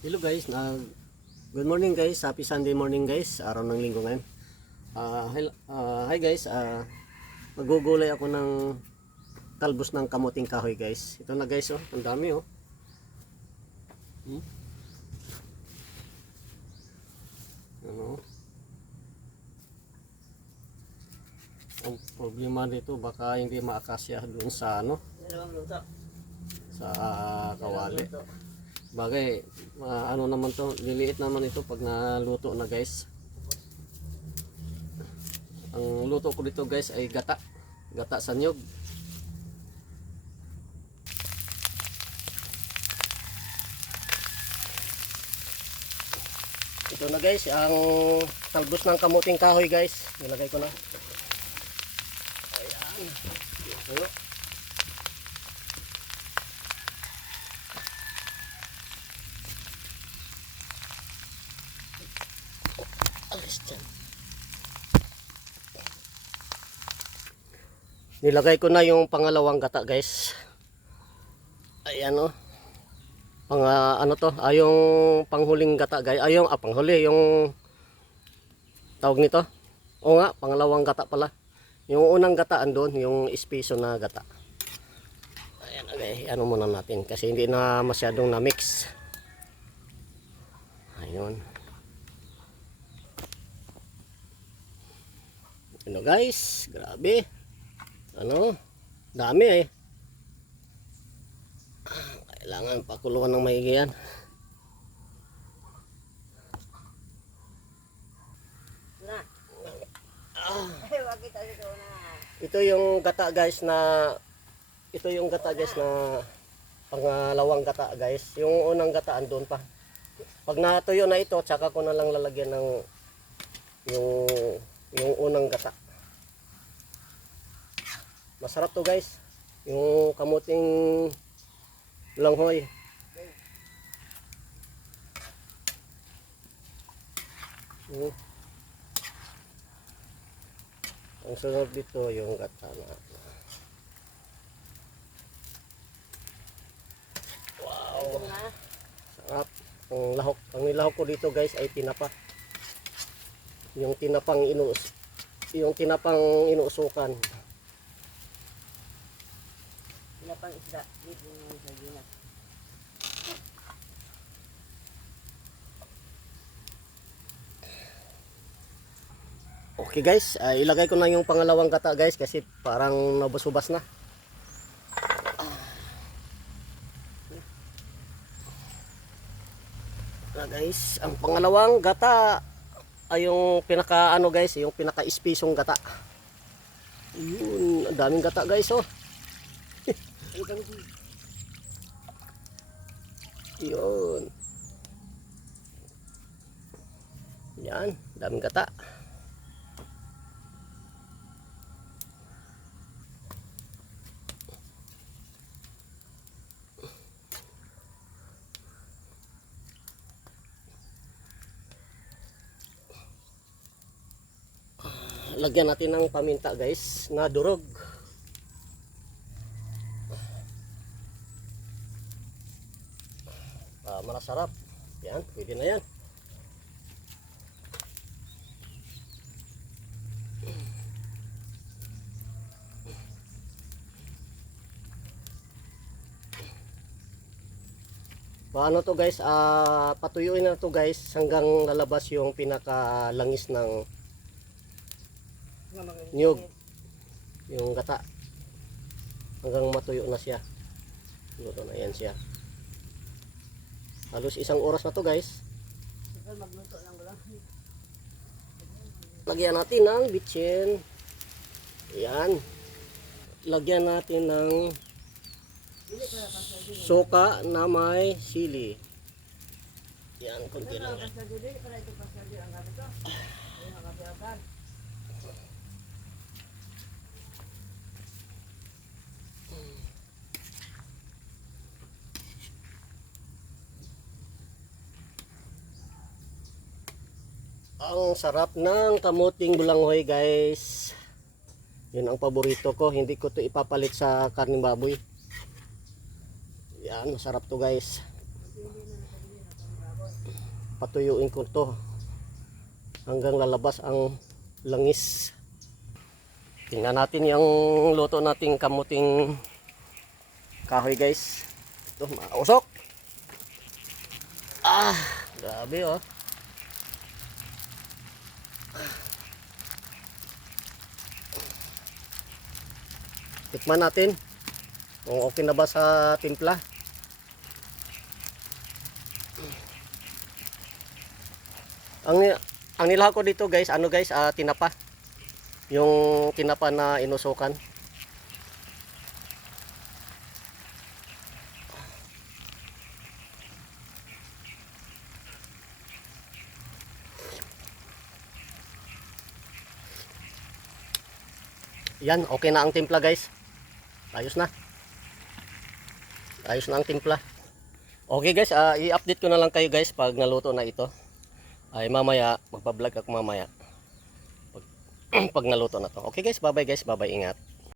Hello guys, good morning guys, happy Sunday morning guys, araw ng linggo ngayon. Hi guys, magugulay ako ng talbos ng kamuting kahoy guys. Ito na guys, oh, ang dami oh. Ano? Ang problema dito baka hindi maakasya doon sa ano, sa kawali. Bagay, ano naman to, liliit naman ito pag naluto na guys. Ang luto ko dito guys ay gata sa niyog. Ito na guys, ang talbos ng kamuting kahoy guys, nilagay ko na. Ayan, ito. Alis dyan. Nilagay ko na yung pangalawang gata guys. Ayan o. Ano to? Yung panghuling gata guys. Panghuli. Yung tawag nito. O nga, pangalawang gata pala. Yung unang gata andun, yung espeso na gata. Ayan okay. Ano muna natin. Kasi hindi na masyadong na-mix. Ayun. Ano guys, grabe. Ano, dami eh. Kailangan pakuluan ng maigi yan. Ito yung gata guys na pangalawang gata guys. Yung unang gata andun pa. Pag natuyo na ito, tsaka ko na lang lalagyan ng yung unang gata. Masarap to guys. Yung kamuting langhoy. Ang sunod dito yung gata na. Wow. Sarap. Ang nilahok ko dito guys ay tinapa. Yung tinapang inuusukan. Tinapang isda dito yung sardinas. Okay guys, ilagay ko na yung pangalawang gata guys kasi parang nabusubas na. Guys, ang pangalawang gata ay yung pinaka guys, yung pinaka espisong gata. Yun, ang daming gata guys oh. Yun. Yan, daming gata. Lagyan natin ng paminta guys na durog. Masarap. Yan, pwede na yan. Paano to guys? Patuyuin na to guys hanggang lalabas yung pinaka-langis ng niyog. Yung gata. Hanggang matuyo na siya. Luto na yan siya. Halos 1 oras na to guys. Lagyan natin ng bitchin. Ayan. Lagyan natin ng suka na may sili. Yan, konti lang yan. Ang sarap ng kamuting bulanghoy guys. Yun ang paborito ko. Hindi ko to ipapalit sa karning baboy. Yan, masarap to guys. Papatuyuin ko to hanggang lalabas ang langis. Tingnan natin yung luto nating kamuting kahoy guys. Ito, mausok. Grabe oh. Tikman natin kung okay na ba sa timpla. Ang nilahak ko dito guys, ano guys, tinapa. Yung tinapa na inusukan. Yan, okay na ang timpla guys. Ayos na. Ayos na ang timpla. Okay guys, i-update ko na lang kayo guys pag naluto na ito. Ay mamaya, magpa-vlog ako mamaya. Pag naluto na to. Okay guys, bye bye guys, bye bye, ingat.